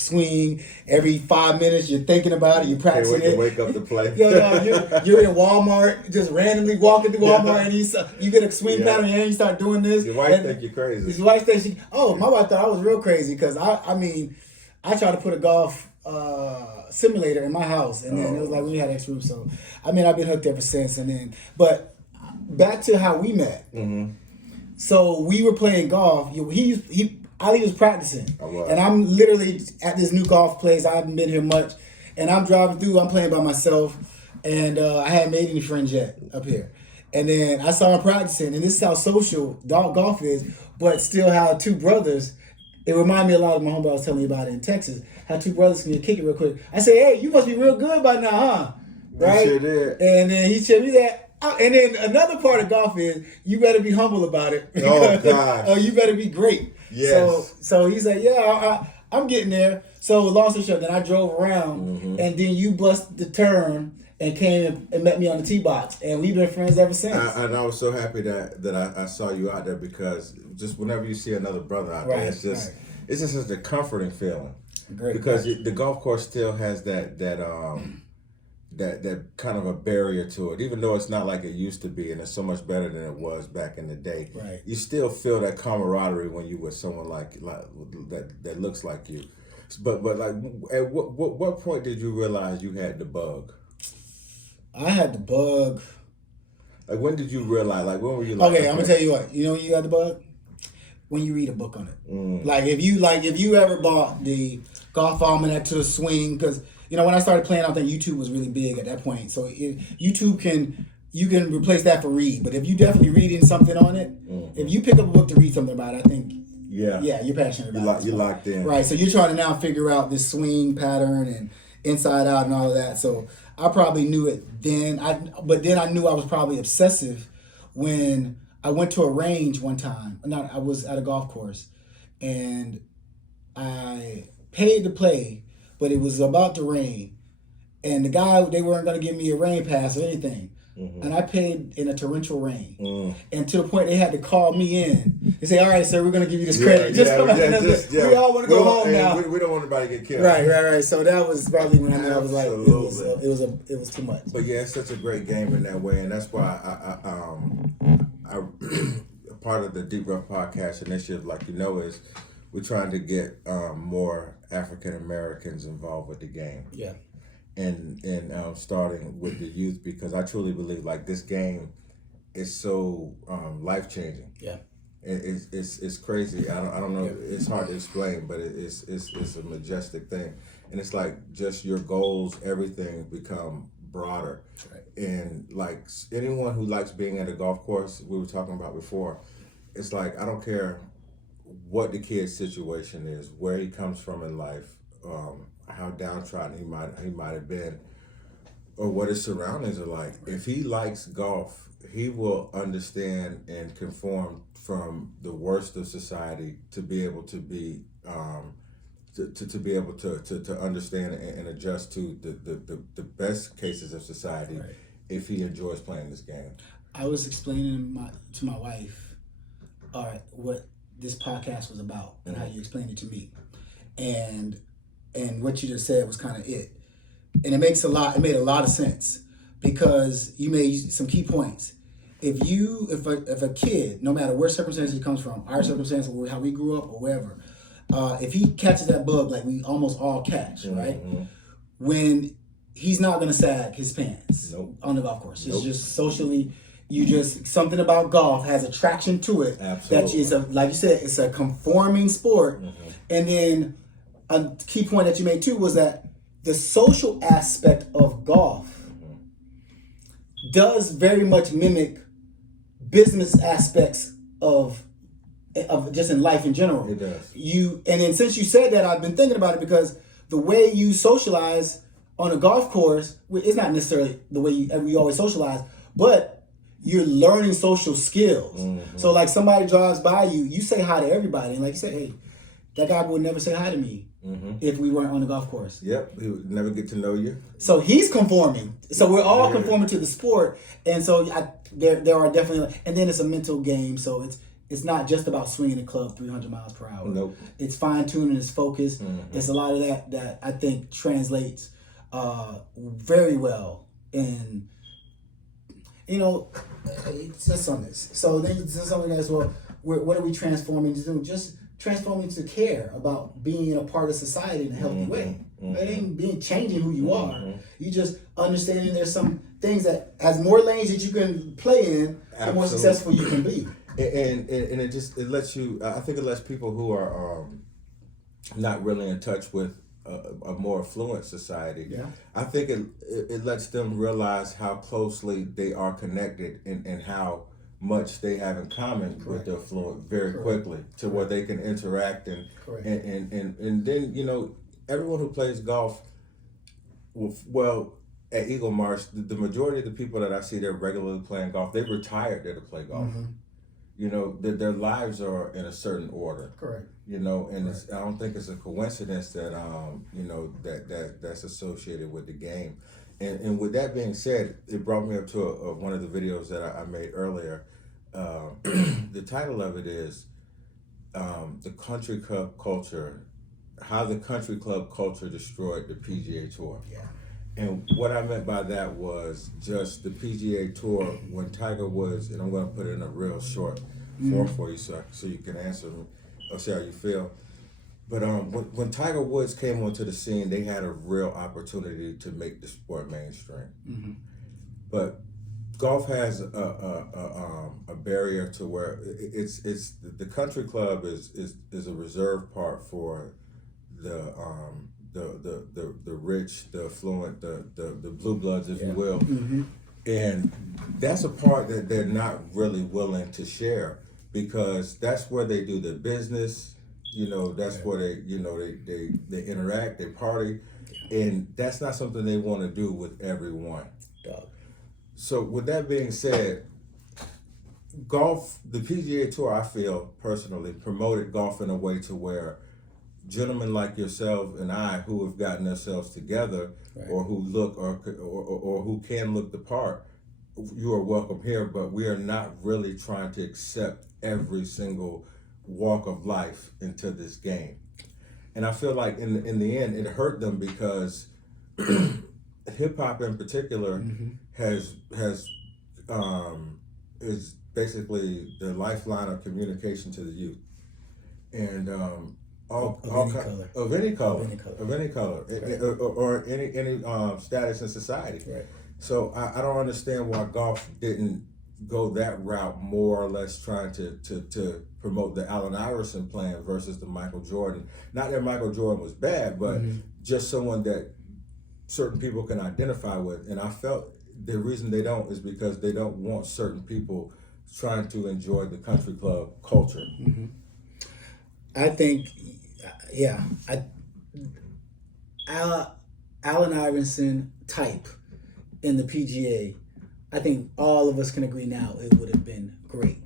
swing. Every 5 minutes, you're thinking about it. You're practicing Can't it. wait to wake up to play. You're in Walmart, just randomly walking through Walmart, and you get a swing pattern, and you start doing this. Your wife think you're crazy. His wife thinks my wife thought I was real crazy because I tried to put a golf simulator in my house, and then it was like we had extra room. So I've been hooked ever since. And then, but back to how we met. Mm-hmm. So we were playing golf. Ali was practicing, and I'm literally at this new golf place. I haven't been here much, and I'm driving through. I'm playing by myself, and I hadn't made any friends yet up here. And then I saw him practicing, and this is how social golf is, but still how two brothers. It reminded me a lot of my homeboy I was telling you about it in Texas. How two brothers can kick it real quick. I say, hey, you must be real good by now, huh? Right? You sure did. And then he told me that. And then another part of golf is you better be humble about it. Oh, gosh. Or you better be great. Yes. So he's like, yeah, I'm getting there. So long story short, then I drove around, and then you busted the turn and came and met me on the tee box, and we've been friends ever since. And I was so happy that I saw you out there, because just whenever you see another brother out there, it's just such a comforting feeling. Great. Because the golf course still has that kind of a barrier to it, even though it's not like it used to be, and it's so much better than it was back in the day. Right. You still feel that camaraderie when you with someone like that looks like you. But like, at what point did you realize you had the bug? I had the bug. Like, when did you realize? Like, when were you like? Okay, I'm gonna tell you what. You know when you got the bug? When you read a book on it. Like if you ever bought the Golf Almanac to the Swing, because when I started playing, I think YouTube was really big at that point. So YouTube you can replace that for read, but if you definitely reading something on it, if you pick up a book to read something about it, I think you're passionate about it. You're locked in, right? So you're trying to now figure out this swing pattern and inside out and all of that. So I probably knew it then. But then I knew I was probably obsessive when I went to a range one time. I was at a golf course, and I paid to play, but it was about to rain, and the guy, they weren't going to give me a rain pass or anything. And I paid in a torrential rain, and to the point they had to call me in. They say, "All right, sir, we're going to give you this credit. We all want to go home now. We don't want anybody to get killed." Right. So that was probably when I was like, it was too much. But yeah, it's such a great game in that way, and that's why I part of the Deep Rough Podcast initiative, is we're trying to get more African Americans involved with the game. Yeah. And starting with the youth, because I truly believe this game is so life changing. Yeah. It's crazy. I don't know. Yeah. It's hard to explain, but it's a majestic thing, and it's like just your goals, everything become broader. Right. And like anyone who likes being at a golf course, we were talking about before, it's like I don't care what the kid's situation is, where he comes from in life, how downtrodden he might have been, or what his surroundings are like. If he likes golf, he will understand and conform from the worst of society to be able to be to be able to understand and adjust to the best cases of society. Right. If he enjoys playing this game. I was explaining to my wife what this podcast was about and how you explained it to me, and what you just said was kind of it, and it made a lot of sense, because you made some key points. If a kid, no matter where circumstances he comes from, our circumstances, or how we grew up, or wherever, if he catches that bug like we almost all catch, right? When he's not gonna sag his pants on the golf course. It's just socially, something about golf has attraction to it. Absolutely. That is like you said, it's a conforming sport. And then a key point that you made too was that the social aspect of golf does very much mimic business aspects of just in life in general. It does. And then since you said that, I've been thinking about it, because the way you socialize on a golf course, it's not necessarily the way we always socialize, but you're learning social skills. So like somebody drives by you say hi to everybody, and like you said, hey, that guy would never say hi to me if we weren't on the golf course. Yep, he would never get to know you. So he's conforming. So we're all conforming to the sport, and so there are definitely, and then it's a mental game. So it's not just about swinging the club 300 miles per hour. Nope. It's fine tuning, it's focus. Mm-hmm. It's a lot of that I think translates very well in, it's just on this. So then something as well, what are we transforming to do? Just transforming to care about being a part of society in a healthy way. Mm-hmm. It ain't changing who you are. You just understanding there's some things that, as more lanes that you can play in, the more successful you can be. And it lets you. I think it lets people who are not really in touch with a more affluent society. Yeah. I think it lets them realize how closely they are connected and how much they have in common with the affluent very quickly to where they can interact and then everyone who plays golf, well, at Eagle Marsh, the majority of the people that I see there regularly playing golf, they retired there to play golf. Mm-hmm. Their lives are in a certain order. Correct. And I don't think it's a coincidence that that's associated with the game. And with that being said, it brought me up to one of the videos that I made earlier. The title of it is the country club culture, how the country club culture destroyed the PGA Tour. Yeah. And what I meant by that was just the PGA Tour when Tiger Woods, and I'm going to put it in a real short form for you so you can answer me or see how you feel. But when Tiger Woods came onto the scene, they had a real opportunity to make the sport mainstream. Mm-hmm. But golf has a barrier to where it's the country club is a reserved part for the rich, the affluent, the blue bloods, if you will. Mm-hmm. And that's a part that they're not really willing to share because that's where they do their business. That's where they interact, they party, and that's not something they want to do with everyone. So with that being said, golf, the PGA Tour, I feel personally, promoted golf in a way to where gentlemen like yourself and I, who have gotten ourselves together, or who look or who can look the part, you are welcome here. But we are not really trying to accept every single walk of life into this game. And I feel like in the end, it hurt them because hip hop in particular has is basically the lifeline of communication to the youth, and of any color, or any status in society. Right. So I don't understand why golf didn't go that route, more or less trying to promote the Allen Iverson plan versus the Michael Jordan. Not that Michael Jordan was bad, but just someone that certain people can identify with. And I felt the reason they don't is because they don't want certain people trying to enjoy the country club culture. Mm-hmm. I think, Allen Iverson type in the PGA, I think all of us can agree now it would have been great.